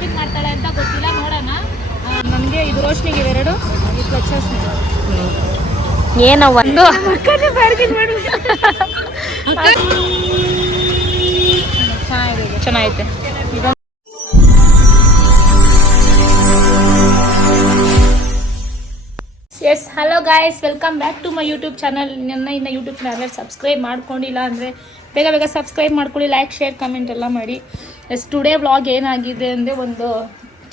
Shopping ಮಾಡ್ತಾಳೆ ಅಂತ ಗೊತ್ತಿಲ್ಲ, ನೋಡೋಣ. ನನಗೆ ಇದು ರೋಶ್ನಿಗೆ ಇವೆರಡು, ಈ ಕ್ಲಚಸ್ ಏನೋ ಒಂದು ಚೆನ್ನಾಗೈತೆ. Yes, hello guys, welcome back to my YouTube channel. ಇನ್ನು ಯೂಟ್ಯೂಬ್ ಚಾನಲ್ ಸಬ್ಸ್ಕ್ರೈಬ್ ಮಾಡ್ಕೊಂಡಿಲ್ಲ ಅಂದರೆ ಬೇಗ ಬೇಗ ಸಬ್ಸ್ಕ್ರೈಬ್ ಮಾಡ್ಕೊಳ್ಳಿ, ಲೈಕ್ ಶೇರ್ ಕಮೆಂಟ್ ಎಲ್ಲ ಮಾಡಿ. ಎಸ್, ಟುಡೇ ವ್ಲಾಗ್ ಏನಾಗಿದೆ ಅಂದರೆ ಒಂದು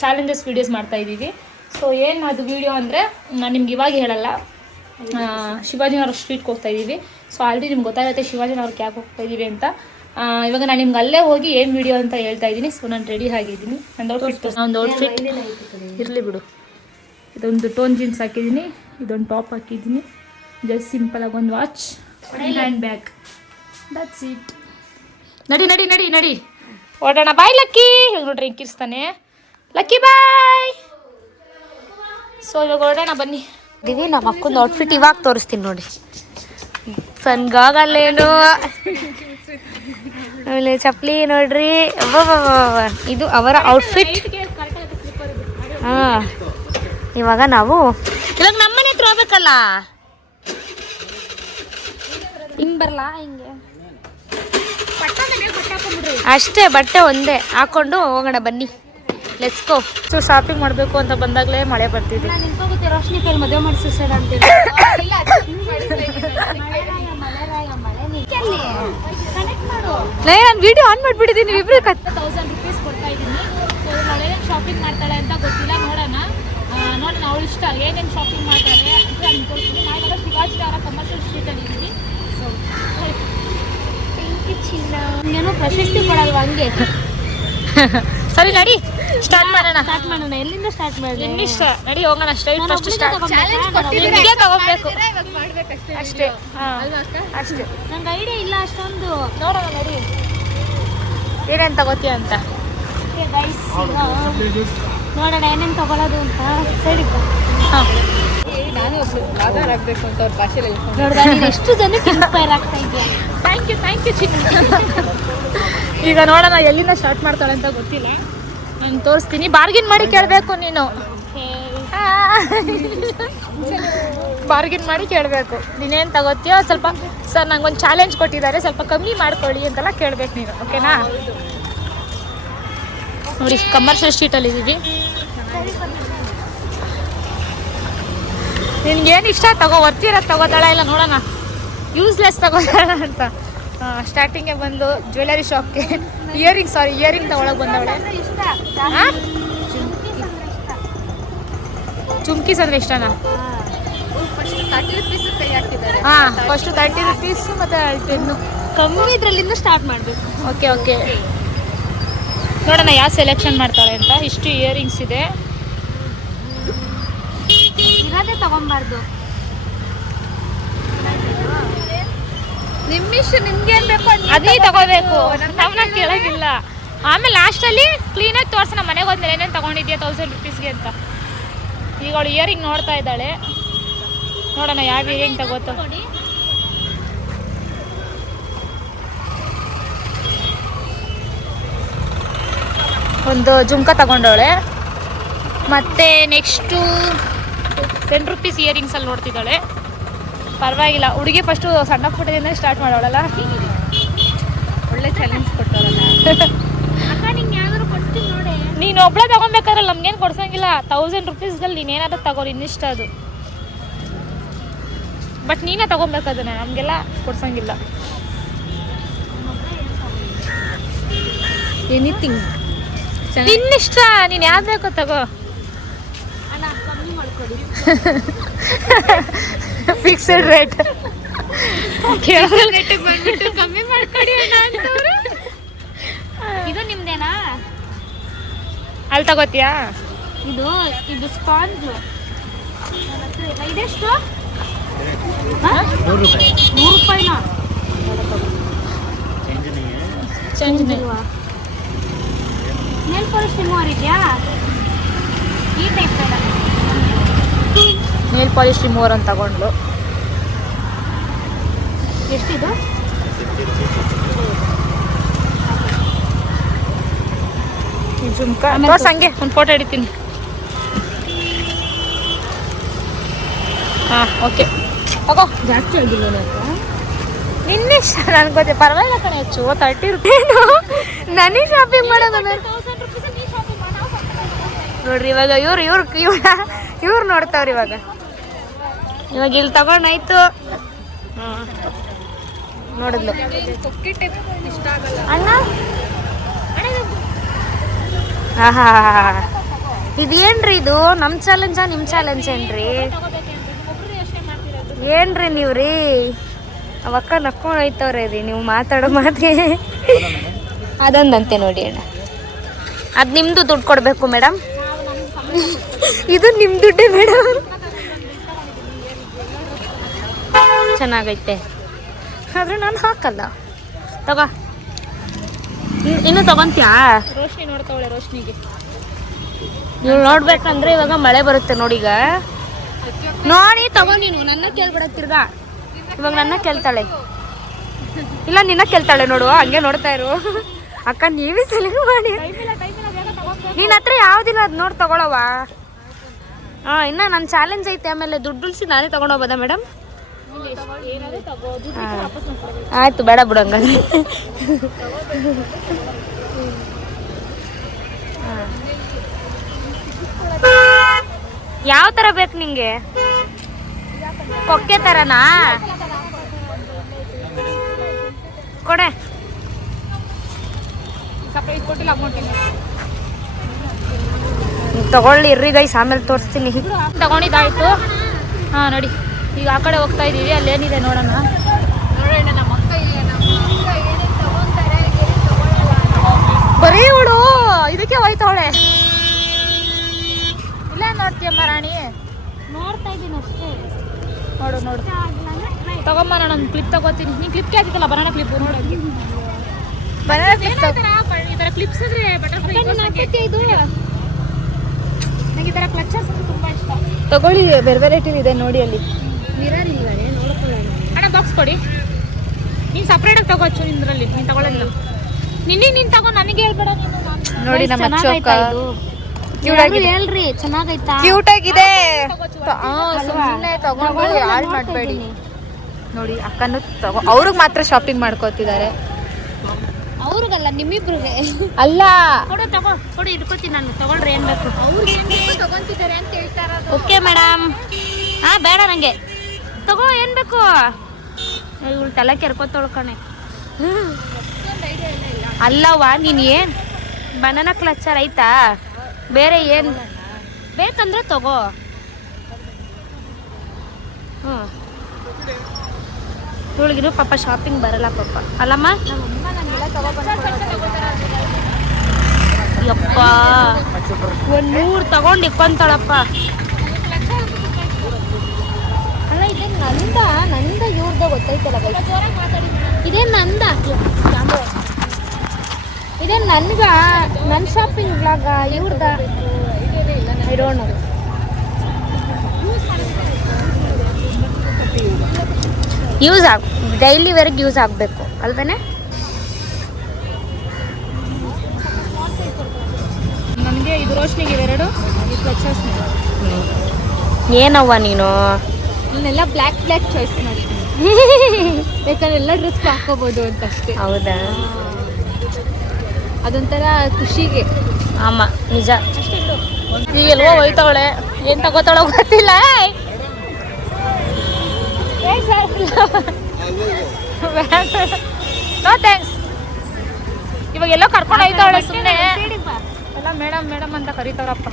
ಚಾಲೆಂಜಸ್ ವೀಡಿಯೋಸ್ ಮಾಡ್ತಾಯಿದ್ದೀವಿ. ಸೊ ಏನು ಅದು ವೀಡಿಯೋ ಅಂದರೆ ನಾನು ನಿಮ್ಗೆ ಇವಾಗ ಹೇಳಲ್ಲ, ಶಿವಾಜಿನಗರ ಸ್ಟ್ರೀಟ್ಗೆ ಹೋಗ್ತಾಯಿದ್ದೀವಿ. ಸೊ ಆಲ್ರೆಡಿ ನಿಮ್ಗೆ ಗೊತ್ತಾಗುತ್ತೆ ಶಿವಾಜಿನಗರಕ್ಕೆ ಯಾಕೆ ಹೋಗ್ತಾಯಿದ್ದೀವಿ ಅಂತ. ಇವಾಗ ನಾನು ನಿಮ್ಗೆ ಅಲ್ಲೇ ಹೋಗಿ ಏನು ವೀಡಿಯೋ ಅಂತ ಹೇಳ್ತಾ ಇದ್ದೀನಿ. ಸೊ ನಾನು ರೆಡಿ ಆಗಿದ್ದೀನಿ. ಒಂದು ಔಟ್ಫಿಟ್ ಇರಲಿ ಬಿಡು. ಇದೊಂದು ಟೋನ್ ಜೀನ್ಸ್ ಹಾಕಿದ್ದೀನಿ, ಇದೊಂದು ಟಾಪ್ ಹಾಕಿದ್ದೀನಿ, ಜಸ್ಟ್ ಸಿಂಪಲಾಗಿ ಒಂದು watch, hand bag, that's it. ನಡಿ ನಡಿ ನಡಿ ನಡಿ ಓಡೋಣ. ಬಾಯ್ ಲಕ್ಕಿ. ನೋಡ್ರಿ ಕಿರ್ಸ್ತಾನೆ ಲಕ್ಕಿ, ಬಾಯ್. ಸೊ ಇವಾಗ ಹೊರಡೋಣ ಬನ್ನಿ. ನಮ್ಮ ಅಕ್ಕಂದು ಔಟ್ಫಿಟ್ ಇವಾಗ ತೋರಿಸ್ತೀನಿ ನೋಡಿ. ಸನ್ಗಾಗಲ್ಲೇನು, ಆಮೇಲೆ ಚಪ್ಪಲಿ ನೋಡ್ರಿ. ಇದು ಅವರ ಔಟ್ಫಿಟ್. ಹಾಂ, ಇವಾಗ ನಾವು ಇವಾಗ ನಮ್ಮನೆ ಹತ್ರ ಹೋಗ್ಬೇಕಲ್ಲ, ಹಿಂಗೆ ಬರಲ್ಲ, ಹಿಂಗೆ ಅಷ್ಟೇ. ಬಟ್ಟೆ ಒಂದೇ ಹಾಕೊಂಡು ಹೋಗೋಣ ಬನ್ನಿ, ಲೆಟ್ಸ್ ಗೋ. ಸೊ ಶಾಪಿಂಗ್ ಮಾಡಬೇಕು ಅಂತ ಬಂದಾಗಲೇ ಮಳೆ ಬರ್ತಿದೆ. ರೋಶ್ನಿ ಕೈಲಿ ಮದುವೆ ಮಾಡಿಸಿ ಸರ್ ಅಂತ ನಾನು ವಿಡಿಯೋ ಆನ್ ಮಾಡಿಬಿಟ್ಟಿದ್ದೀನಿ. ಇಬ್ಬರು 1000 ರೂಪೀಸ್ ಕೊಡ್ತಾ ಇದ್ದೀನಿ. ಸೊ ನಾಳೆ ಶಾಪಿಂಗ್ ಮಾಡ್ತಾಳೆ ಅಂತ ಗೊತ್ತಿಲ್ಲ, ನೋಡೋಣ. ನೋಡಿ ಅವಳು ಇಷ್ಟ ಏನೇನು ಶಾಪಿಂಗ್ ಮಾಡ್ತಾಳೆ ಅಂತ ಅನ್ಕೊಳ್ತೀನಿ. ನಾಳೆ ಶಿವಾಜಿನಗರ ಕಮರ್ಷಿಯಲ್ ಸ್ಟ್ರೀಟಲ್ಲಿ ಇದ್ದೀವಿ. ಸೊ ಏನೋ ಪ್ರಶಸ್ತಿ ಕೊಡಲ್ವಾ ಹಂಗೆ. ಸರಿ ನಡಿ, ಸ್ಟಾರ್ಟ್ ಮಾಡೋಣ. ಎಲ್ಲಿಂದ ಸ್ಟಾರ್ಟ್ ಮಾಡೋಣ? ನಿನ್ನಿಷ್ಟ, ನಡಿ ಹೋಗೋಣ. ಸ್ಟ್ರೈಟ್ ಫಸ್ಟ್ ಸ್ಟಾರ್ಟ್ ನಿಮಗೆ ತಗೋಬೇಕು ಅಷ್ಟೇ. ಅಷ್ಟೇ, ನಂಗೆ ಐಡಿಯಾ ಇಲ್ಲ ಅಷ್ಟೊಂದು. ನೋಡೋಣ ನಡಿ ಏನೇನು ತಗೋತೀಯ ಅಂತ. ನೋಡೋಣ ಏನೇನು ತಗೊಳ್ಳೋದು ಅಂತ. ಸರಿ, ಹಾಂ. ನಾನು ಬ್ಲಾಗರ್ ಆಗಬೇಕು ಅಂತ ಅವ್ರ ಭಾಷೆಯಲ್ಲಿ ನೋಡಿದ ಎಷ್ಟು ಜನಕ್ಕೆ ಇನ್ಸ್ಪೈರ್ ಆಗ್ತಾ ಇದೆಯಾ. ಥ್ಯಾಂಕ್ ಯು ಚಿಕ್ಕ. ಈಗ ನೋಡೋಣ ಎಲ್ಲಿಂದ ಸ್ಟಾರ್ಟ್ ಮಾಡ್ತಾಳೆ ಅಂತ ಗೊತ್ತಿಲ್ಲ, ನಾನು ತೋರಿಸ್ತೀನಿ. ಬಾರ್ಗಿನ್ ಮಾಡಿ ಕೇಳಬೇಕು ನೀನು, ಬಾರ್ಗಿನ್ ಮಾಡಿ ಕೇಳಬೇಕು. ನೀನೇನು ತಗೋತೀಯೋ ಸ್ವಲ್ಪ. ಸರ್ ನಂಗೊಂದು ಚಾಲೆಂಜ್ ಕೊಟ್ಟಿದ್ದಾರೆ, ಸ್ವಲ್ಪ ಕಮ್ಮಿ ಮಾಡ್ಕೊಳ್ಳಿ ಅಂತೆಲ್ಲ ಕೇಳಬೇಕು ನೀನು, ಓಕೆನಾ? ನೋಡಿ ಕಮರ್ಷಿಯಲ್ ಸ್ಟ್ರೀಟಲ್ಲಿ ಇದ್ದೀವಿ. ನಿನ್ಗೇನು ಇಷ್ಟ ತಗೋ, ಒತ್ತಿರೋದು ತಗೋತಾಳ ಇಲ್ಲ ನೋಡೋಣ, ಯೂಸ್ಲೆಸ್ ತಗೋತಾಳ ಅಂತ. ಸ್ಟಾರ್ಟಿಂಗ್ಗೆ ಬಂದು ಜ್ಯುವೆಲರಿ ಶಾಪ್ಗೆ ಇಯರಿಂಗ್ ತಗೊಳಕ್ಕೆ ಬಂದವಳೆ. ಚುಮ್ಕೀಸ್ ಅಂದರೆ ಇಷ್ಟನಾ? ಹಾಂ, ಫಸ್ಟು 30 ರೂಪೀಸು ಮತ್ತು 10 ಕಮ್ಮಿ ಇದರಲ್ಲಿಂದ ಸ್ಟಾರ್ಟ್ ಮಾಡಬೇಕು. ಓಕೆ ನೋಡೋಣ ಯಾವ ಸೆಲೆಕ್ಷನ್ ಮಾಡ್ತಾಳೆ ಅಂತ. ಇಷ್ಟು ಇಯರಿಂಗ್ಸ್ ಇದೆ, ಇರೋದೇ ತಗೊಬಾರ್ದು. ನಿಮ್ಮಿಷ್ಟ, ನಿಮ್ಗೇನು ಬೇಕು ಅದೇ ತಗೋಬೇಕು, ನಮ್ಮನ್ನ ಕೇಳೋಗಿಲ್ಲ. ಆಮೇಲೆ ಲಾಸ್ಟಲ್ಲಿ ಕ್ಲೀನಾಗಿ ತೋರಿಸೋಣ ಮನೆಗೆ ಹೋದ್ಮೇಲೆ ಏನೇನು ತೊಗೊಂಡಿದ್ಯಾ 1000 ರೂಪೀಸ್ಗೆ ಅಂತ. ಈಗ ಅವಳು ಇಯರಿಂಗ್ ನೋಡ್ತಾ ಇದ್ದಾಳೆ, ನೋಡೋಣ ಯಾವ ಇಯರಿಂಗ್ ತಗೋತ. ಒಂದು ಜುಮ್ಕ ತಗೊಂಡವಳೆ. ಮತ್ತು ನೆಕ್ಸ್ಟು 10 ರೂಪೀಸ್ ಇಯರಿಂಗ್ಸಲ್ಲಿ ನೋಡ್ತಿದ್ದಾಳೆ. ಪರವಾಗಿಲ್ಲ, ಹುಡುಗಿ ಫಸ್ಟು ಸಣ್ಣ ಪುಟ್ಟದಿಂದ ಸ್ಟಾರ್ಟ್ ಮಾಡೋಳಲ್ಲ. ಒಳ್ಳೆ ಚಾಲೆಂಜ್ ಕೊಟ್ಟವರಲ್ಲ ಅಕ್ಕ. ನಿಂಗೆ ಯಾವ್ದಾದ್ರು ಕೊಡ್ತೀನಿ ನೋಡಿ. ನೀನು ಒಬ್ಬಳೇ ತೊಗೊಬೇಕಾದ್ರೆ ನಮ್ಗೇನು ಕೊಡ್ಸಂಗಿಲ್ಲ. 1000 ರೂಪೀಸ್ದಲ್ಲಿ ನೀನೇನಾದ್ರೂ ತಗೋ, ಇನ್ನಿಷ್ಟ ಅದು. ಬಟ್ ನೀನೇ ತೊಗೊಬೇಕದನ್ನ, ನಮಗೆಲ್ಲ ಕೊಡ್ಸಂಗಿಲ್ಲ. ಎನಿಥಿಂಗ್ ನಿನ್ನಿಷ್ಟ, ನೀನು ಯಾವ್ದು ಬೇಕೋ ತಗೋ. ಅಣ್ಣ ಕಮ್ಮಿ ಮಾಡ್ಕೊಡಿ. ಫಿಕ್ಸೆಡ್ ರೇಟ್ ಬಂದ್ಬಿಟ್ಟು ಕಮ್ಮಿ ಮಾಡ್ಕೊಡಿ ಅಣ್ಣ ಅಂತವ್ರು. ಇದು ನಿಮ್ದೇನಾ? ಅಲ್ಲಿ ತಗೋತೀಯಾ? ಇದು ಸ್ಪಾಂಜು. ಇದೆಷ್ಟು? 100 ರೂಪಾಯಿನಾ? ಚೇಂಜ್ ಇಲ್ವಾ? ನೇಲ್ ಪಾಲಿಶ್ ರಿಮೂವರ್ ಇದೆಯಾ? ಈ ಟೈಪ್ ಬೇಡ. ನೇಲ್ ಪಾಲಿಶ್ ರಿಮೂವರ್ ಅಂತ ತಗೊಂಡ್ಲು. ಎಷ್ಟಿದು? ಜುಮ್ಕ ತೋರ್ಸ್ ಹಂಗೆ ಒಂದು ಫೋಟೋ ಹಿಡಿತೀನಿ. ಹಾಂ ಓಕೆ ಹೋಗೋ. ಜಾಸ್ತಿ ಆಗಿಲ್ಲ ನಿನ್ನೆ ನನಗೆ ಗೊತ್ತೆ ಪರವಾಗಿಲ್ಲ ಕಣೆ ಹೆಚ್ಚು 30 ರೂಪಾಯಿ ನನಗೆ ಶಾಪಿಂಗ್ ಮಾಡೋದು ನೋಡ್ರಿ. ಇವಾಗ ಇವ್ರು ನೋಡ್ತಾವ್ರಿ ಇವಾಗ ಇಲ್ಲಿ ತಗೊಂಡಾಯ್ತು. ನೋಡಿದ್ಲು ಅಣ್ಣ. ಆಹಾ ಇದೇನ್ರಿ ಇದು ನಮ್ಮ ಚಾಲೆಂಜಾ ನಿಮ್ಮ ಚಾಲೆಂಜ್ ಏನ್ರಿ? ಏನ್ರಿ ನೀವ್ರಿ ಅವಕ್ಕ ನಕ್ಕೊಂಡು ಹೋಯ್ತವ್ರೆ ರೀ ನೀವು ಮಾತಾಡೋ ಮಾತಿಗೆ. ಅದೊಂದಂತೆ ನೋಡಿ ಅಣ್ಣ, ಅದು ನಿಮ್ಮದು ದುಡ್ಡು ಕೊಡಬೇಕು ಮೇಡಮ್. ಇದು ನಿಮ್ಮ ದುಡ್ಡೇ ಮೇಡಮ್. ಚೆನ್ನಾಗೈತೆ ಆದ್ರೆ ನಾನು ಹಾಕಲ್ಲ. ತಗೋ ಇನ್ನು ತಗೊಂತ್ಯಾ? ರೋಶ್ನಿ ನೋಡ್ತಾವಳೆ. ರೋಶ್ನಿಗೆ ನೀವು ನೋಡ್ಬೇಕಂದ್ರೆ ಇವಾಗ ಮಳೆ ಬರುತ್ತೆ ನೋಡಿ. ಈಗ ನೋಡಿ ತಗೋ. ನೀನು ನನ್ನ ಕೇಳ್ಬೇಡ ತಿರ್ಗಾ. ಇವಾಗ ನನ್ನ ಕೇಳ್ತಾಳೆ, ಇಲ್ಲ ನಿನ್ನ ಕೇಳ್ತಾಳೆ ನೋಡು. ಹಂಗೆ ನೋಡ್ತಾ ಇರು ಅಕ್ಕ. ನೀವೇ ಸೆಲೆಕ್ಟ್ ಮಾಡಿ. ನಿನ್ನ ಹತ್ರ ಯಾವ್ದಿಲ್ಲ ಅದು ನೋಡಿ ತಗೊಳವ. ಹಾಂ ಇನ್ನು ನನ್ನ ಚಾಲೆಂಜ್ ಐತೆ. ಆಮೇಲೆ ದುಡ್ಡು ಉಳಿಸಿ ನಾನೇ ತಗೊಂಡೋಗ್ಬೋದಾ ಮೇಡಮ್? ಆಯ್ತು ಬೇಡ ಬಿಡು ಹಂಗಾದ್ರೆ. ಯಾವ ಥರ ಬೇಕು ನಿಂಗೆ? ಕೊಕ್ಕೆ ಥರನಾ? ಕೊಡೆ. ತಗೊಳ್ಳಿ ಇರ್ರಿ ಗೈಸ್, ಆಮೇಲೆ ತೋರಿಸ್ತೀನಿ. ತಗೊಂಡಿದ್ದಾಯ್ತು. ಹಾಂ ನೋಡಿ ಈಗ ಆ ಕಡೆ ಹೋಗ್ತಾ ಇದ್ದೀವಿ. ಅಲ್ಲೇನಿದೆ ನೋಡೋಣ. ಬರೀ ಇವಳು ಇದಕ್ಕೆ ಹೋಯ್ತಾವಳೆ. ಇಲ್ಲ ನೋಡ್ತೀಯಮ್ಮ ರಾಣಿ? ನೋಡ್ತಾ ಇದ್ದೀನಿ ಅಷ್ಟೇ. ನೋಡು ನೋಡು ತಗೊಂಬ. ನಾನು ಒಂದು ಕ್ಲಿಪ್ ತಗೋತೀನಿ. ನೀನು ಕ್ಲಿಪ್ಗೆ ಹಾಕಿಲ್ಲ ಬನಾನ ಕ್ಲಿಪ್ ನೋಡೋದು. ಬನಾನ ಕ್ಲಿಪ್ ಈ ಥರ ಕ್ಲಿಪ್ಸ್ ಇದ್ರೆ ಬಟರ್ಫ್ಲೈ ಇದು. ನನಗೆ ಈ ಥರ ಕ್ಲಚರ್ಸ್ ತುಂಬ ಇಷ್ಟ. ತಗೊಳ್ಳಿ, ಬೇರೆ ವೆರೈಟಿ ಇದೆ ನೋಡಿ. ಅಲ್ಲಿ ಮಿರರ್ ಇಲ್ವೇ ನೋಡ್ಕೊಳ್ಳೋಣ. ಅಣ್ಣ ಬಾಕ್ಸ್ ಕೊಡಿ. ನೀನು ಸಪ್ರೇಟಾಗಿ ತಗೋಚ್ಚು. ನಿಂದ್ರಲ್ಲಿ ನೀನು ತಗೊಳ್ಳೋದಿಲ್ಲ. ನೀನು ತಗೋ, ನನಗೆ ಹೇಳ್ಬೇಡ ನೀನು. ನೋಡಿ ನಮ್ಮ ಚೌಕ ಹೇಳ್ರಿ ಚೆನ್ನಾಗೈತಾ? ಕ್ಯೂಟ್ ಆಗಿದೆ. ಸುಮ್ಮನೆ ತಗೊಂಡು ಹಾಳು ಮಾಡಬೇಡಿ. ನೋಡಿ ಅಕ್ಕನೂ ತಗೋ. ಅವ್ರಿಗೆ ಮಾತ್ರ ಶಾಪಿಂಗ್ ಮಾಡ್ಕೋತಿದ್ದಾರೆ. ಅವ್ರಿಗಲ್ಲ ನಿಮ್ಮಿಬ್ರಿಗೆ ಅಲ್ಲ. ಕೊಡು ತಗೋ ಕೊಡು. ಇಟ್ಕೋತೀನಿ ನಾನು. ತಗೊಳ್ರಿ ಏನು ಬೇಕು. ಅವ್ರಿಗೆ ಏನು ಬೇಕು ತಗೊಂತಿದ್ದಾರೆ ಅಂತ ಹೇಳ್ತಾರ. Okay madam. ಹಾಂ ಬೇಡ ನನಗೆ ತಗೋ. ಏನು ಬೇಕು? ಇವಳು ತಲೆ ಕೆರ್ಕೋತೊಳ್ಕಣೆ. ಅಲ್ಲವಾ ನೀನು ಏನು ಬನಾನಾ ಕ್ಲಚರ್ ಐತಾ? ಬೇರೆ ಏನು ಬೇಕಂದ್ರೆ ತಗೋ. ಹ್ಞೂ ಇವಳಿಗಿರು ಪಾಪ ಶಾಪಿಂಗ್ ಬರಲ್ಲ ಪಾಪ. ಅಲ್ಲಮ್ಮ? ಯಪ್ಪ 100 ತಗೊಂಡು ಇಕ್ಕೊಂತಾಳಪ್ಪ. ಅಲ್ಲ ಇದೇನು ನಂದ ಇವ್ರದ ಗೊತ್ತೈತಲ್ಲ. ಇದೇನು ನಂದ? ಇದೇನು ನನ್ಗ ನನ್ನ ಶಾಪಿಂಗ್ ಬ್ಲಾಗ ಇವ್ರದ? I don't know. Use daily ವೇರ್ಗೆ ಯೂಸ್ ಆಗಬೇಕು ಅಲ್ವೇನೆ? ನನಗೆ ಇದು ರೋಶ್ನಿಗೆ ಇವೆರಡು ಕ್ಲಚರ್ಸ್. ಏನವ್ವ ನೀನು? ನಾನೆಲ್ಲ ಬ್ಲ್ಯಾಕ್ ಚಾಯ್ಸ್ ಮಾಡ್ತೀನಿ. ಯಾಕಂದ್ರೆ ಎಲ್ಲ ಡ್ರೆಸ್ ಹಾಕೋಬೋದು ಅಂತ ಅಷ್ಟೇ. ಹೌದಾ? ಅದೊಂಥರ ಖುಷಿಗೆ. ಆಮ ನಿಜ. ಈಗ ಎಲ್ಲೋ ಹೋಯ್ತವಳೆ. ಏನು ತಗೋತಾಳೋ ಗೊತ್ತಿಲ್ಲ. No thanks. ಇವಾಗ ಎಲ್ಲೋ ಕರ್ಕೊಂಡು ಹೋಯ್ತಾವಳೆ ಸುಮ್ಮನೆ. ಎಲ್ಲ ಮೇಡಮ್ ಮೇಡಮ್ ಅಂತ ಕರೀತಾವ್ರಪ್ಪ.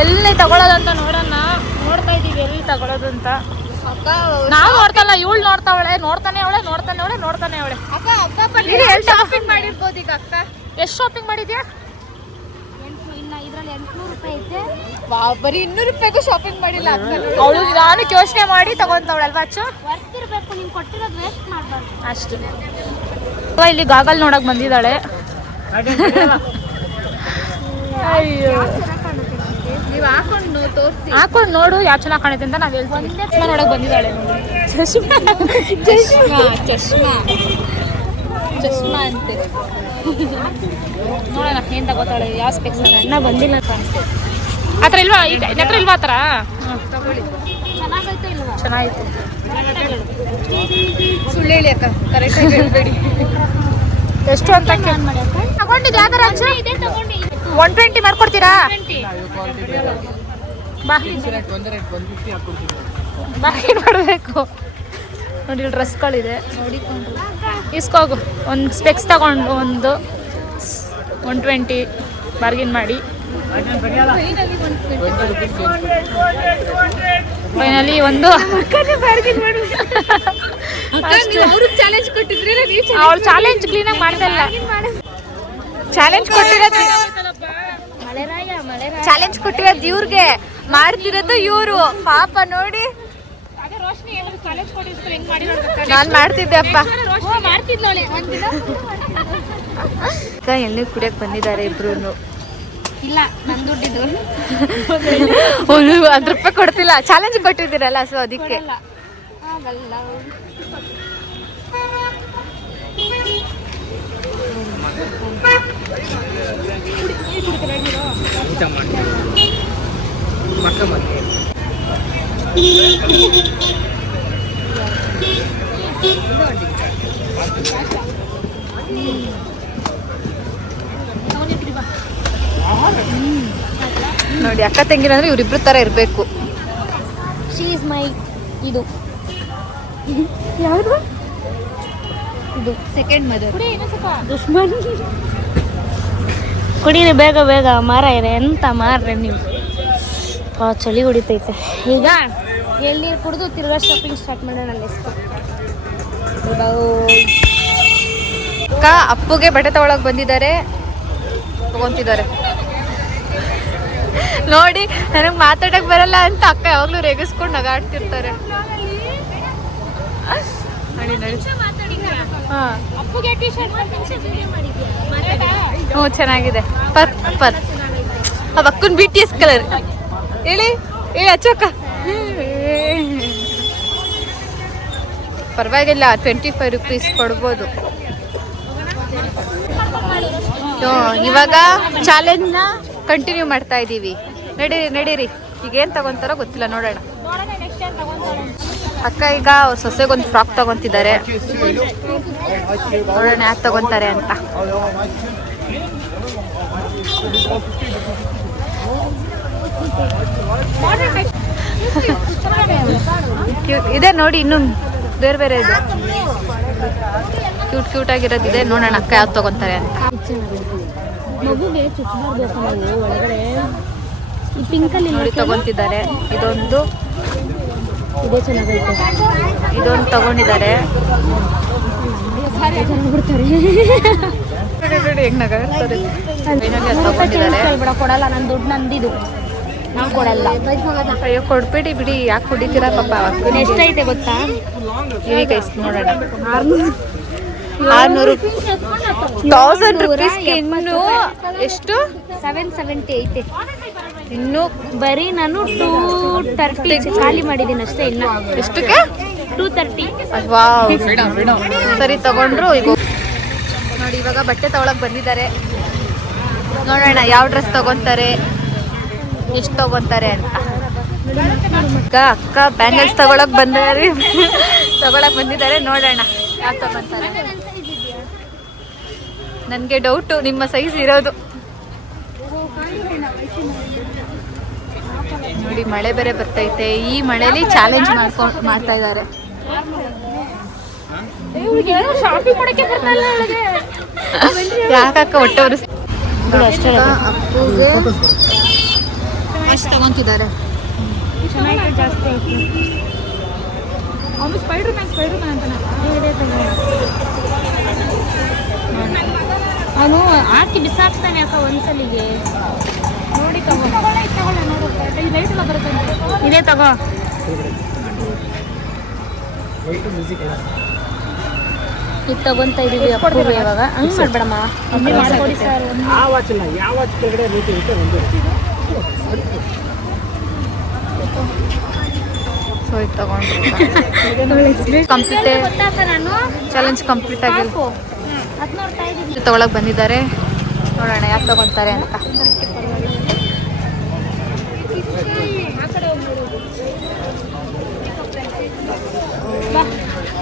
ಎಲ್ಲಿ ತಗೊಳ್ಳೋದಂತ ನೋಡೋಣ. ನೋಡ್ತಾ ಇದ್ದೀವಿ ಎಲ್ಲಿ ತಗೊಳ್ಳೋದು ಅಂತ. ನಾವು ನೋಡ್ತಲ್ಲ, ಇವಳು ನೋಡ್ತಾವಳೆ. ನೋಡ್ತಾನೆ ಅವಳೆ. ಶಾಪಿಂಗ್ ಮಾಡಿರ್ಬೋದು ಈಗ ಅಕ್ಕ. ಎಷ್ಟು ಶಾಪಿಂಗ್ ಮಾಡಿದ್ಯಾ? ಇದ್ರಲ್ಲಿ 800 ರೂಪಾಯಿ ಐತೆ. ಬರೀ 200 ರೂಪಾಯಿಗೂ ಶಾಪಿಂಗ್ ಮಾಡಿಲ್ಲ ಅಕ್ಕ. ಅವಳು ನಾನು ಯೋಚನೆ ಮಾಡಿ ತಗೊಂತವಳಲ್ವಾ ಅಚ್ಚು. ವರ್ತಿರ್ಬೇಕು. ನೀನು ಕೊಟ್ಟಿರೋದು ವೇಸ್ಟ್ ಮಾಡಬಾರ್ದು ಅಷ್ಟು. ಇಲ್ಲಿ ಗಾಗಲ್ ನೋಡಕ್ ಬಂದಿದ್ದಾಳೆ. ಅಯ್ಯೋ ನೀವು ಹಾಕೊಂಡು ತೋರಿಸಿ. ಹಾಕೊಂಡು ನೋಡು ಯಾವ ಚೆನ್ನಾಗಿ ಕಾಣುತ್ತೆ ಅಂತ ನಾವು ಹೇಳ್ತೀವಿ. ಚಶ್ಮಾ ನೋಡಕ್ ಬಂದಿದ್ದಾಳೆ ನೋಡಿ. ಚಶ್ಮಾ ಅಂತೆ. ನೋಡೋಣ ಏನ್ ತಗೋತಾಳೆ, ಯಾವ ಸ್ಪೆಕ್ಸ್ ಅಣ್ಣ ಬಂದಿಲ್ಲ ಕಾಣಿಸ್ತೆ. ಆ ಥರ ಇಲ್ವಾ? ಈಗ ಹತ್ರ ಇಲ್ವಾ ಆ ಥರ? ತಗೊಳ್ಳಿ. ಚೆನ್ನಾಗೈತೆ ಇಲ್ವಾ? ಚೆನ್ನಾಗೈತೆ. ಸುಳ್ಳು ಹೇಳಿ ಅಕ್ಕ, ಕರೆಕ್ಟಾಗಿ ಹೇಳ್ಬೇಡಿ. ಎಷ್ಟು ಅಂತ ತಗೊಂಡಿದ್ದು ಯಾವ ಥರ? 120 ಮಾಡ್ಕೊಡ್ತೀರಾ? ಬಾ ಏನು ಮಾಡಬೇಕು ನೋಡಿ, ಇಲ್ಲಿ ಡ್ರೆಸ್ಗಳಿದೆ ನೋಡಿಕೊಂಡು ಇಸ್ಕೋಗು. ಒಂದು ಸ್ಪೆಕ್ಸ್ ತಗೊಂಡು ಒಂದು 120 ಬಾರ್ಗಿನ್ ಮಾಡಿ ಫೈನಲಿ ಒಂದು ಚಾಲೆಂಜ್ ಕೊಟ್ಟಿದ್ರೆ ಅವಳು ಚಾಲೆಂಜ್ ಕ್ಲೀನಾಗಿ ಮಾಡ್ದಲ್ಲ. ಚಾಲೆಂಜ್ ಕೊಟ್ಟಿರೋದು ಇವ್ರಿಗೆ, ಮಾಡ್ತಿರೋದು ಇವರು. ಪಾಪ ನೋಡಿ, ನಾನ್ ಮಾಡ್ತಿದ್ದೆ ಅಪ್ಪ. ಎಣ್ಣೆ ಕುಡಿಯಕ್ ಬಂದಿದ್ದಾರೆ ಇಬ್ರು. ಇಲ್ಲ, ನನ್ ದುಡ್ಡಿದ್ದು 1 ರೂಪಾಯಿ ಕೊಡ್ತಿಲ್ಲ. ಚಾಲೆಂಜ್ ಕೊಟ್ಟಿದ್ದೀರಲ್ಲ, ಸೊ ಅದಕ್ಕೆ. ನೋಡಿ, ಅಕ್ಕ ತಂಗಿರಂದ್ರೆ ಇವ್ರಿಬ್ರು ತರ ಇರ್ಬೇಕು. ಶಿ ಇಸ್ ಮೈ ಇದು ಯಾವುದು ಇದು ಸೆಕೆಂಡ್ ಮದರ್. ದುಶ್ಮನ್. ಕುಡೀರಿ ಬೇಗ ಬೇಗ, ಮಾರ ಇದೆ ಎಂತ ಮಾರ್ರೆ ನೀವು. ಚಳಿ ಹೊಡಿತೈತೆ. ಈಗ ಎಳ್ನೀರು ಕುಡಿದು ತಿರ್ಗಾ ಶಾಪಿಂಗ್ ಸ್ಟಾರ್ಟ್ ಮಾಡೋಣ. ಅಕ್ಕ ಅಪ್ಪುಗೆ ಬಟ್ಟೆ ತಗೊಳಕ್ ಬಂದಿದ್ದಾರೆ, ತಗೊಂತಿದ್ದಾರೆ. ನೋಡಿ, ನನಗೆ ಮಾತಾಡಕ್ ಬರಲ್ಲ ಅಂತ ಅಕ್ಕ ಯಾವಾಗ್ಲೂ ರೇಗಿಸ್ಕೊಂಡು ನಗಾಡ್ತಿರ್ತಾರೆ. ನಡಿ ನಡಿ. ಹ್ಞೂ, ಚೆನ್ನಾಗಿದೆ. ಪರ್ಪಲ್. ಅಕ್ಕನ್ BTS ಕಲರ್. ಹೇಳಿ ಹೇಳಿ ಅಚ್ಚಕ್ಕ. ಪರವಾಗಿಲ್ಲ, 25 ರೂಪೀಸ್ ಕೊಡ್ಬೋದು. ಇವಾಗ ಚಾಲೆಂಜ್ನ ಕಂಟಿನ್ಯೂ ಮಾಡ್ತಾ ಇದ್ದೀವಿ. ನಡೀರಿ. ಈಗ ಏನು ತಗೊಂತಾರೋ ಗೊತ್ತಿಲ್ಲ, ನೋಡೋಣ. ಅಕ್ಕ ಈಗ ಅವ್ರ ಸೊಸೆಗೊಂದು ಫ್ರಾಕ್ ತಗೊಂತಿದ್ದಾರೆ. ನೋಡೋಣ ಯಾಕೆ ತಗೊಂತಾರೆ ಅಂತ. ಇದೆ ನೋಡಿ, ಇನ್ನು ಬೇರೆ ಬೇರೆ ಇದೆ, ಕ್ಯೂಟ್ ಆಗಿರೋದಿದೆ. ನೋಡೋಣ ಅಕ್ಕ ಯಾವ್ದು ತಗೊಂತಾರೆ ಅಂತ. ಮಗುಗೆ ಚುಚ್ಚಬಾರ್ದು ಒಳಗಡೆ. ಈ ಪಿಂಕಲ್ಲಿ ನೋಡಿ ತಗೊಂತಿದ್ದಾರೆ. ಇದೊಂದು, ಇದೇ ಚೆನ್ನಾಗೈತೆ. ಇದೊಂದು ತಗೊಂಡಿದ್ದಾರೆ. ನೋಡಿ ಹೆಂಗ್ ನಗಾಡ್ತಾರೆ. ಬಿಡ, ಕೊಡಲ್ಲ. ನನ್ನ ದುಡ್ಡು ನಂದಿದು, ನಾವು ಕೊಡಲ್ಲ. ಅಯ್ಯೋ ಕೊಡ್ಬೇಡಿ ಬಿಡಿ, ಯಾಕೆ ಕುಡಿತೀರಾ ಪಾಪ. ಎಷ್ಟೈತೆ ಗೊತ್ತಾ? ಈಗ ಎಷ್ಟು ನೋಡೋಣ. 600 1000 ರೂಪೀಸ್ಗೆ ಇನ್ನು ಎಷ್ಟು? 770 ಐತೆ. ಇನ್ನು ಬರೀ ನಾನು 230 ಖಾಲಿ ಮಾಡಿದ್ದೀನಿ ಅಷ್ಟೇ. ಇಲ್ಲ ಎಷ್ಟಕ್ಕೆ? 230. ವಾವ್, ಸರಿ ತಗೊಂಡ್ರು. ಈಗ ನೋಡಿ, ಇವಾಗ ಬಟ್ಟೆ ತಗೊಳಕ್ ಬಂದಿದ್ದಾರೆ. ನೋಡೋಣ ಯಾವ ಡ್ರೆಸ್ ತಗೊಂತಾರೆ, ಎಷ್ಟು ತಗೊಂತಾರೆ ಅಂತ. ಈಗ ಅಕ್ಕ ಬ್ಯಾಂಗಲ್ಸ್ ತಗೊಳಕ್ ಬಂದಿದ್ದಾರೆ. ನೋಡೋಣ ಯಾವ ತಗೊಂತಾರೆ. ನನಗೆ ಡೌಟು, ನಿಮ್ಮ ಸೈಜ್ ಇರೋದು. ನೋಡಿ, ಮಳೆ ಬೇರೆ ಬರ್ತೈತೆ. ಈ ಮಳೆಲಿ ಚಾಲೆಂಜ್ ಮಾಡ್ತಾ ಇದ್ದಾರೆ. ಯಾಕಕ್ಕ ಹೊಟ್ಟೆ ಉರಿಸ್ತಾರೆ. ಅಪ್ಪುಗೆ ಅಷ್ಟು ತಗೊಂತಿದ್ದಾರೆ. ಜಾಸ್ತಿ ಐತಿ. ಅವನು ಸ್ಪೈಡರ್ ಮ್ಯಾನ್ ಅವನು ಹಾಕಿ ಬಿಸಾಕ್ತಾನೆ ಅಕ್ಕ ಒಂದ್ಸಲಿಗೆ. ನೋಡಿ ತಗೋ. ಇದೇ ತಗೋ. ಇದು ತಗೊಂತ ಇದೀವಿ ಅಪ್ಪುಗೆ. ಇವಾಗ ಹಂಗೆ ಮಾಡ್ಬೇಡಮ್ಮ, ಮಾಡ್ಕೊಡಿ ಸರ್. ಸೊ ಇದು ತಗೊಂಡ್ರೆ ಕಂಪ್ಲೀಟ್ ಗೊತ್ತಾಗ ನಾನು ಚಾಲೆಂಜ್ ಕಂಪ್ಲೀಟ್ ಆಗಿಲ್ಲ. ಅದು ನೋಡ್ತಾ ಇದ್ದೀನಿ. ಇದು ತಗೊಳಕ್ ಬಂದಿದ್ದಾರೆ, ನೋಡೋಣ ಯಾಕೆ ತಗೊಂತಾರೆ ಅಂತ.